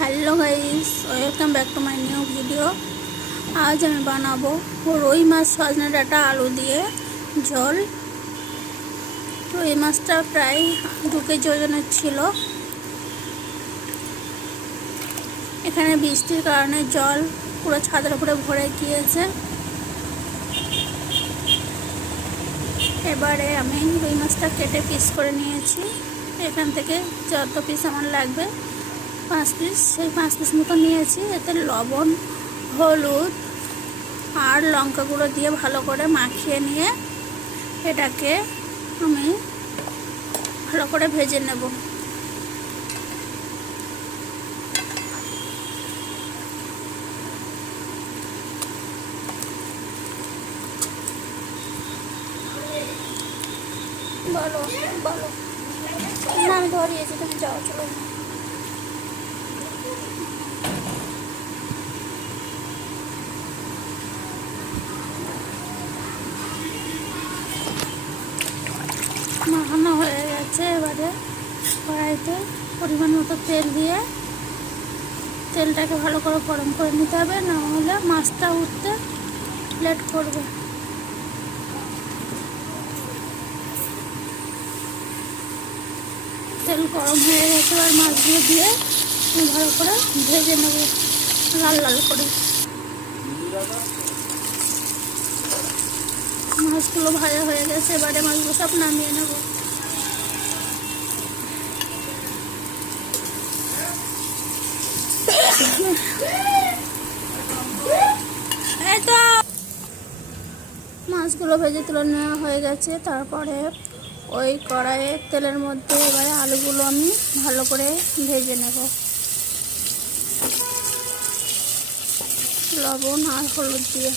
Hello guys, welcome back to my new video. आज আমি বানাবো রুই মাছ সজনে ডাঁটা আলু দিয়ে ঝোল। তো এই মাছটা প্রায় 2 কেজি ওজনের ছিল। এখানে বৃষ্টির কারণে জল পুরো ছাদের উপরে ভরে গিয়েছে। এবারে আমি রুই মাছটা কেটে পিস করে নিয়েছি। এখান থেকে যত পিস আমার লাগবে 5 পিস, সেই 5 পিস মতো নিয়েছি। এতে লবণ, হলুদ আর লঙ্কা গুঁড়ো দিয়ে ভালো করে মাখিয়ে নিয়ে এটাকে আমি ভালো করে ভেজে নেব। বলো বলো না, আমি ধরিয়েছি, তুমি যাও, চলো। মাখানো হয়ে গেছে। এবারে কড়াইতে পরিমাণ মতো তেল দিয়ে তেলটাকে ভালো করে গরম করে নিতে হবে, না হলে মাছটা উঠতে লেট করবে। তেল গরম হয়ে গেছে, আর মাছগুলো দিয়ে ভালো করে ভেজে নেব লাল লাল করে। মাছগুলো ভাজা হয়ে গেছে, এবারে মাছগুলো সব নামিয়ে নেব। মাছগুলো ভেজে তুলে নেওয়া হয়ে গেছে। তারপরে ওই কড়াইয়ে তেলের মধ্যে এবারে আলুগুলো আমি ভালো করে ভেজে নেব, লবণ আর হলুদ দিয়ে।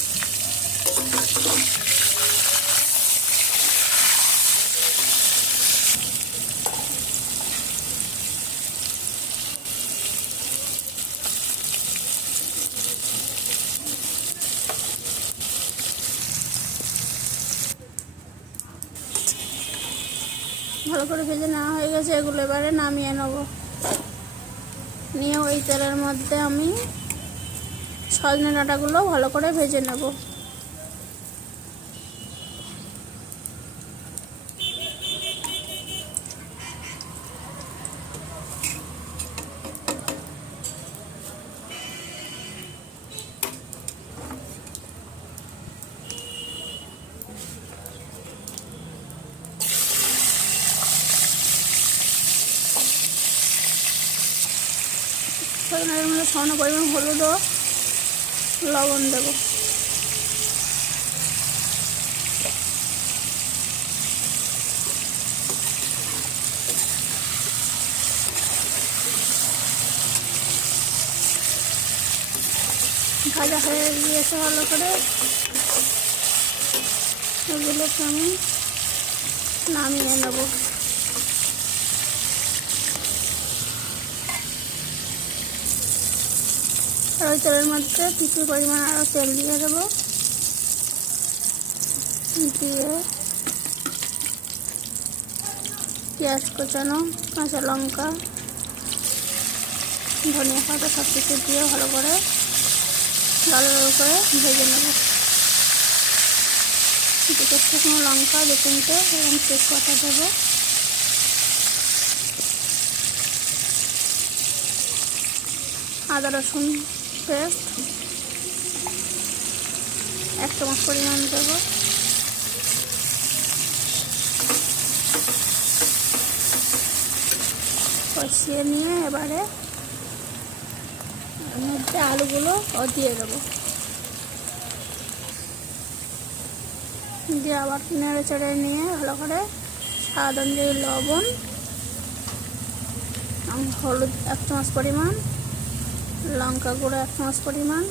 ভালো করে ভেজে নেওয়া হয়ে গেছে, এগুলো এবারে নামিয়ে নেব। নিয়ে ওই তেলের মধ্যে আমি সজনে ডাঁটাগুলো ভালো করে ভেজে নেব। সজনের মধ্যে সামান্য পরিমাণ হলুদ ও লবণ দেব। ভাজা হয়ে গিয়েছে ভালো করে, এগুলোকে আমি নামিয়ে নেব। আর ওই তেলের মধ্যে কিছু পরিমাণ আরও তেল দিয়ে দেবো। দিয়ে পেঁয়াজ কুচানো, কাঁচা লঙ্কা, ধনিয়া পাতা সব কিছু দিয়ে ভালো করে লাল লাল করে ভেজে নেব। দুটো শুকনো লঙ্কা 2-3টে এবং তেজপাতা দেবো। আদা রসুন পেস্ট 1 চামচ পরিমাণ দেব। কষিয়ে নিয়ে এবারে এর মধ্যে আলুগুলো দিয়ে দেবো। দিয়ে আবার নেড়ে চেড়ে নিয়ে ভালো করে স্বাদ অনুযায়ী লবণ, হলুদ 1 চামচ পরিমাণ, লঙ্কা গুঁড়ো 1 চামচ পরিমাণ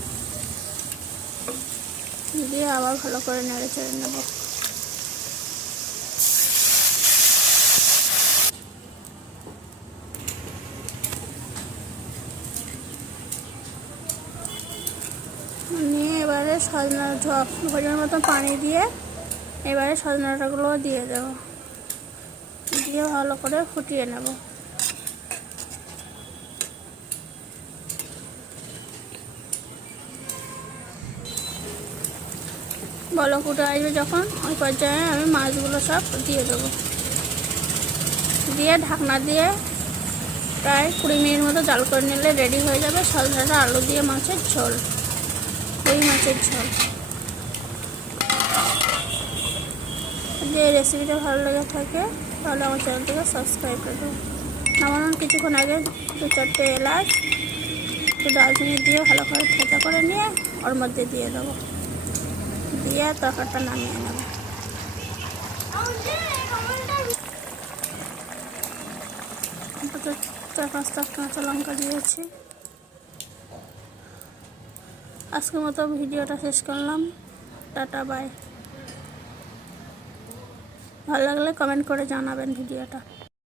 দিয়ে আবার ভালো করে নেড়ে চেড়ে নেব। নিয়ে এবারে সজনা ভোজনের মতো পানি দিয়ে এবারে সজনা ডাঁটাগুলো দিয়ে দেবো, দিয়ে ভালো করে ফুটিয়ে নেব। বলক উঠে আসবে যখন, ওই পর্যায়ে আমি মাছগুলো সব দিয়ে দেবো। দিয়ে ঢাকনা দিয়ে প্রায় 20 মিনিট মতো জাল করে নিলে রেডি হয়ে যাবে সজনাটা আলু দিয়ে মাছের ঝোল, রুই মাছের ঝোল। যদি এই রেসিপিটা ভালো লেগে থাকে তাহলে আমার চ্যানেলটাকে সাবস্ক্রাইব করে দেবো। নামানোর কিছুক্ষণ আগে 2-4টে এলাচ, একটু দারচিনি দিয়ে ভালো করে থেঁতা করে নিয়ে ওর মধ্যে দিয়ে দেবো, দিয়ে তরকারিটা নামিয়ে নেব। চার পাঁচটা কাঁচা লঙ্কা দিয়েছি। আজকের মতো ভিডিওটা শেষ করলাম। Tata, bye. ভালো লাগলে কমেন্ট করে জানাবেন ভিডিওটা।